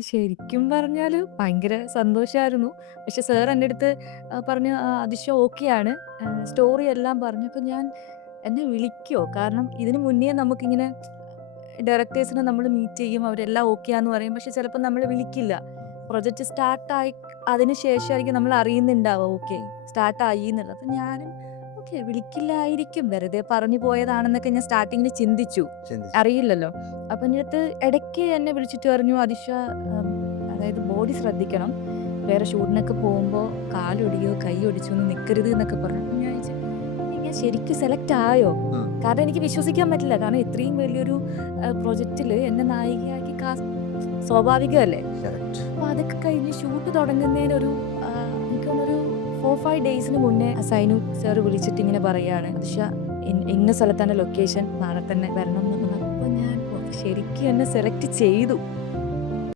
ശരിക്കും പറഞ്ഞാല് ഭയങ്കര സന്തോഷായിരുന്നു. പക്ഷെ സാർ എൻ്റെ അടുത്ത് പറഞ്ഞു, "അതിഷ ഓക്കെയാണ്." സ്റ്റോറി എല്ലാം പറഞ്ഞു. അപ്പൊ ഞാൻ എന്നെ വിളിക്കോ? കാരണം ഇതിന് മുന്നേ നമുക്കിങ്ങനെ ഡയറക്ടേഴ്സിനെ നമ്മള് മീറ്റ് ചെയ്യും. അവരെല്ലാം ഓക്കെയാന്ന് പറയും. പക്ഷെ ചിലപ്പോൾ നമ്മളെ വിളിക്കില്ല. പ്രൊജക്റ്റ് സ്റ്റാർട്ടായി അതിന് ശേഷമായിരിക്കും നമ്മൾ അറിയുന്നുണ്ടാവുക ഓക്കെ സ്റ്റാർട്ടായി എന്നുള്ളത്. അപ്പം ഞാനും ഓക്കെ വിളിക്കില്ലായിരിക്കും, വെറുതെ പറഞ്ഞു പോയതാണെന്നൊക്കെ ഞാൻ സ്റ്റാർട്ടിങ്ങിൽ ചിന്തിച്ചു. ചിന്തിച്ചു. അറിയില്ലല്ലോ. അപ്പം എൻ്റെ അടുത്ത് ഇടയ്ക്ക് എന്നെ വിളിച്ചിട്ട് പറഞ്ഞു, "അതിഷ ഉം, അതായത് ബോഡി ശ്രദ്ധിക്കണം. വേറെ ഷൂട്ടിനൊക്കെ പോകുമ്പോൾ കാലൊടിയോ കൈ ഒടിച്ചോ ഒന്നും നിൽക്കരുത്" എന്നൊക്കെ പറഞ്ഞു. അപ്പം ഞാൻ ചോദിച്ചു, ഞാൻ ശരിക്കും സെലക്ട് ആയോ? ഉം. കാരണം എനിക്ക് വിശ്വസിക്കാൻ പറ്റില്ല. കാരണം ഇത്രയും വലിയൊരു പ്രൊജക്റ്റില് എന്നെ നായികയാക്കി സ്വാഭാവികമല്ലേ? കറക്റ്റ്. അപ്പൊ അതൊക്കെ കഴിഞ്ഞ് ഷൂട്ട് തുടങ്ങുന്നതിനൊരു എനിക്ക് തോന്നുന്നൊരു 4-5 ഡേയ്സിന് മുന്നേ സൈനു സാർ വിളിച്ചിട്ട് ഇങ്ങനെ പറയാണ്, "അതിഷ ഇന്ന സ്ഥലത്താണ് ലൊക്കേഷൻ, നാളെ തന്നെ വരണം" എന്ന് പറഞ്ഞു. അപ്പൊ ഞാൻ ശരിക്കും എന്നെ സെലക്ട് ചെയ്തു.